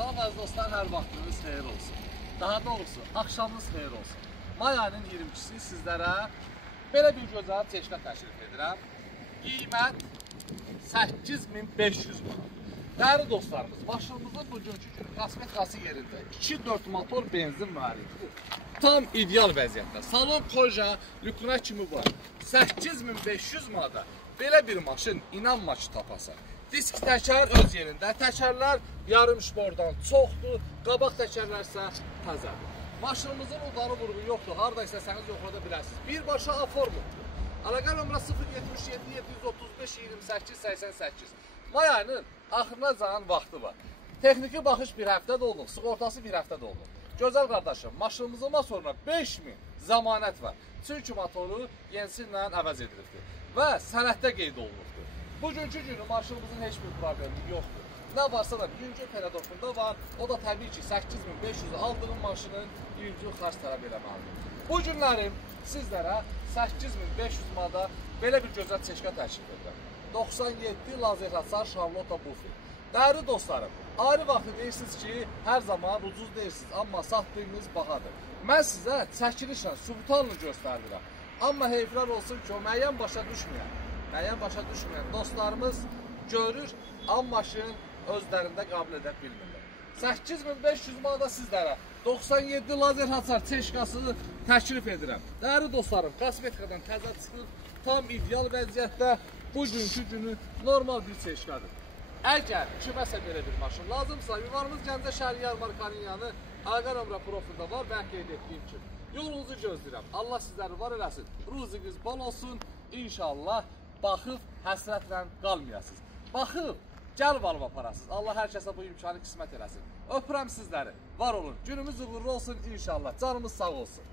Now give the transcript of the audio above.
Salam əziz dostlar, hər vaxtınız xeyir olsun. Daha doğrusu, axşamınız xeyir olsun. May ayının 22-si sizlərə belə bir gözəl çeşmə təşrif edirəm. Qiymət 8500 manat. Dəyərli dostlarımız, maşınımızın bugünkü gün kosmetikası yerində 2-4 motor benzin mühərrikdir. Tam ideal vəziyyətdə. Salon koja, lükuna kimi var. 8500 manata belə bir maşın inanma ki tapasan. Disk təkər öz yerində, təkərlər yarım şpordan çoxdur, qabaq təkərlərsə təzədir. Maşınımızın udanı vurğu yoxdur, harada istəsəniz yoxlada bilərsiniz. Birbaşa A-formuldur. Əlaqə nömrə 077 735 28 88. May ayının axırına can vaxtı var. Texniki baxış bir həftə də olunur, sığortası bir həftə də olunur. Gözəl qardaşım, maşınımızın motoruna 5000 zəmanət var. Çünki motoru yenisi ilə əvəz edilibdir və sənəddə qeyd olunubdur. Bugünkü günü maşınımızın heç bir problemi yoxdur. Nə varsa da yüngül peradokunda var, o da təbii ki 8500 aldığım maşının yüngül xərc tələb eləməlidir. Bu günlərim sizlərə 8500 manada belə bir gözəl çeşmə təklif edirəm. 97 lazer hasar Charlotte Buffet. Dəyərli dostlarım, ayrı vaxtı deyirsiniz ki, hər zaman ucuz deyirsiniz, amma satdığınız bahadır. Mən sizə çəkilişlə, subtalını göstərirəm. Amma heyflər olsun ki, o müəyyən başa düşməyən dostlarımız görür, amma maşın özlərində qəbul edə bilmirlər. 8500 manada sizlərə 97 lazer hasar çeşkasını təklif edirəm. Dəyərli dostlarım, kosmetikadan təzə çıxır, tam ideal vəziyyətdə bugünkü günü normal bir çeşkadır. Əgər kiməsə belə bir maşın lazımsa, ünvanımız Gəncə şəhəri yarmarkanın yanı əlaqə nömrə profildə var, mən qeyd etdiyim kimi. Yolunuzu gözləyirəm. Allah sizləri var eləsin, ruzunuz bol olsun. İnşallah baxıb həsrətlə qalmayasınız. Baxıb gəl valıb aparasınız. Allah hər kəsə bu imkanı qismət eləsin. Öpürəm sizləri. Var olun. Günümüz uğurlu olsun inşallah. Canımız sağ olsun.